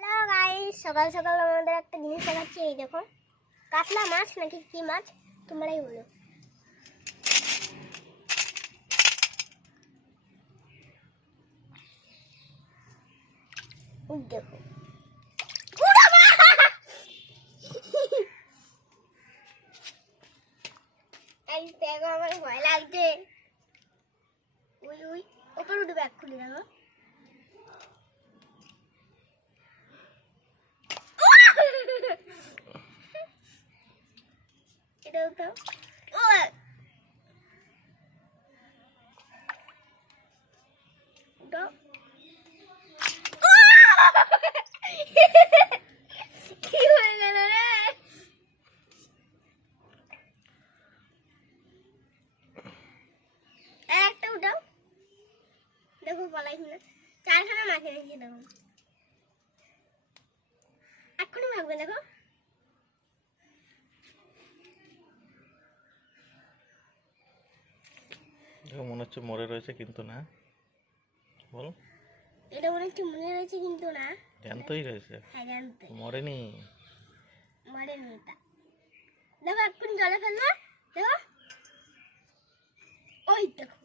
Hello guys, সকাল সকাল আমাদের একটা জিনিস দেখাচ্ছি। এই দেখো, কাতলা মাছ নাকি কি মাছ তোমরাই বলো। দেখো দেখো, আমার ভয় লাগছে। ওই ওই ওপর উঠবে এক্ষুনি। দেখো এটা উঠাও। উঠাও। কি হয়ে গেল রে? একটা উঠাও। দেখো পলাই না, চারখানা মাছ এনেছি। দেখো এক্ষুনি মাখবে। দেখো মনে হচ্ছে মরে রয়েছে কিন্তু না। বল, এটা মনে হচ্ছে মনে রয়েছে কিন্তু না, জ্যান্তই রয়েছে। হ্যাঁ জানতে মরেনি। মরেনি এটা। দেখো এক্ষুনি জলে ফেলবে। দেখো ওই দেখো,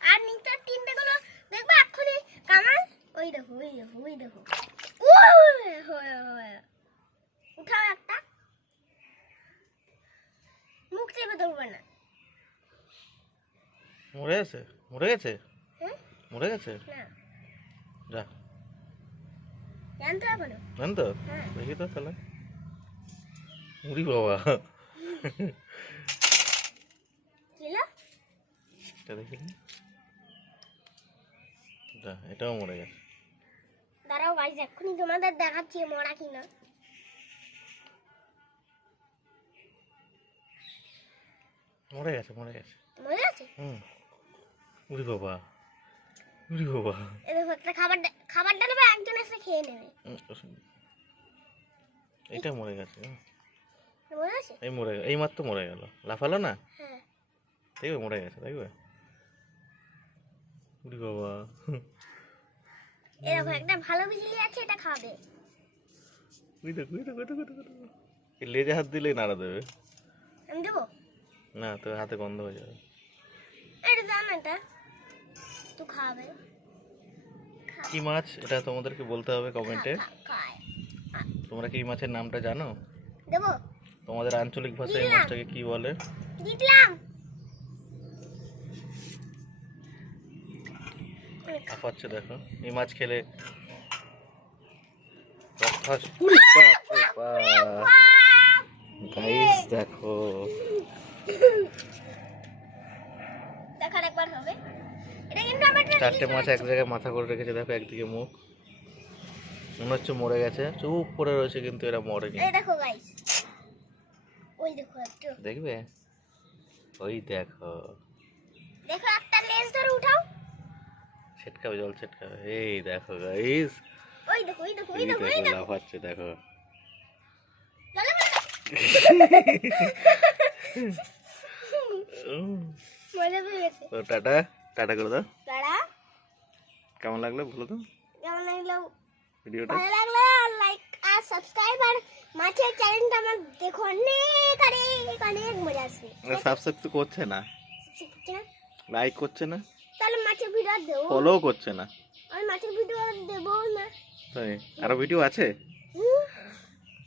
আর নিচে তিনটে গুলো দেখবে এক্ষুনি কামাল। ওই দেখো ওই দেখো ওই দেখো। উঠাও একটা, মুখ চেপে ধরবে না। মরে গেছে, মরে গেছে, হ্যাঁ মরে গেছে। না, যা, জানতে হবে না। জান তো, হ্যাঁ দেখি তো তাহলে। উড়ি বাবা, কিলো এটা দেখিনি। যা, এটাও মরে গেছে। দাঁড়াও গাইস, এক্ষুনি তোমাদের দেখাচ্ছি মরা কিনা। মরে গেছে, মরে গেছে। মরে আছে। উড়ি বাবা, উড়ি বাবা। এই দেখো একটা খাবারটা নেবে, একজন এসে খেয়ে নেবে। এটা মরে গেছে। মরে আছে। এই মরে এই মাত্র মরে গেল, লাফালো না। হ্যাঁ দেখবে মরে গেছে, দেখবে। উড়ি বাবা, এরকম একটা ভালো বিজলি আছে, এটা খাবে। ওই দেখো, ওই দেখো, ওই দেখো, ওই দেখো, ওই দেখো। এই লেজে হাত দিলেই নাড়া দেবে। আমি দেবো না, তোর হাতে গন্ধ হয়ে যাবে। এটা জান, এটা তুই খাবে। কি মাছ এটা তোমাদেরকে বলতে হবে কমেন্টে। খায় তোমরা কি এই মাছের নামটা জানো? দেবো। তোমাদের আঞ্চলিক ভাষায় এই মাছটাকে কি বলে? দিলাম। আফাচ্ছে দেখো। এই মাছ খেলে গাইস দেখো, দেখার একবার হবে। এটা কিন্তু আমার চারটে মাছ এক জায়গায় মাথা করে রেখেছে। দেখো একদিকে মুখ, মনে হচ্ছে মরে গেছে, চুপ করে রয়েছে, কিন্তু এরা মরেনি। এই দেখো গাইস, ওই দেখো একটু দেখবে, ওই দেখো। দেখো একটা লেজ ধরে উঠাও। ছিটকাবে, জল ছিটকাবে। এই দেখো গাইস, ওই দেখো ওই দেখো ওই এই দেখো ওই দেখো দেখো। লাফাচ্ছে দেখো। চলো মজা পেয়ে গেছে। তো টাটা, টাটা করে দাও। তারা কেমন লাগলো বলো তো কেমন লাগলো? ভিডিওটা? ভালো লাগলে লাইক আর সাবস্ক্রাইব, আর মাছের চ্যানেলটা আমার দেখো, অনেক অনেক অনেক মজা আসবে। সাবস্ক্রাইব তো করছে না, শিখছে না, লাইক করছে না, তাহলে মাছের ভিডিও দেবো। ফলো করছে না। আমি মাছের ভিডিও দেবো না। তাই আরো ভিডিও আছে?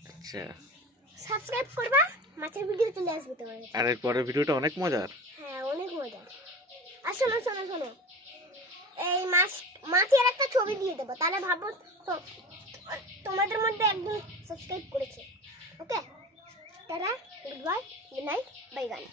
আচ্ছা, সাবস্ক্রাইব করবা, মাছের ভিডিও চলে আসবে তোমার কাছে। আর এর পরের ভিডিওটা অনেক মজার। হ্যাঁ অনেক মজা। আর শোনো শোনো শোনো, এই মাছের একটা ছবি দিয়ে দেবো, তাহলে ভাবো তোমাদের মধ্যে একজন সাবস্ক্রাইব করেছে। Okay, tata, good bye, good night, bye গাই।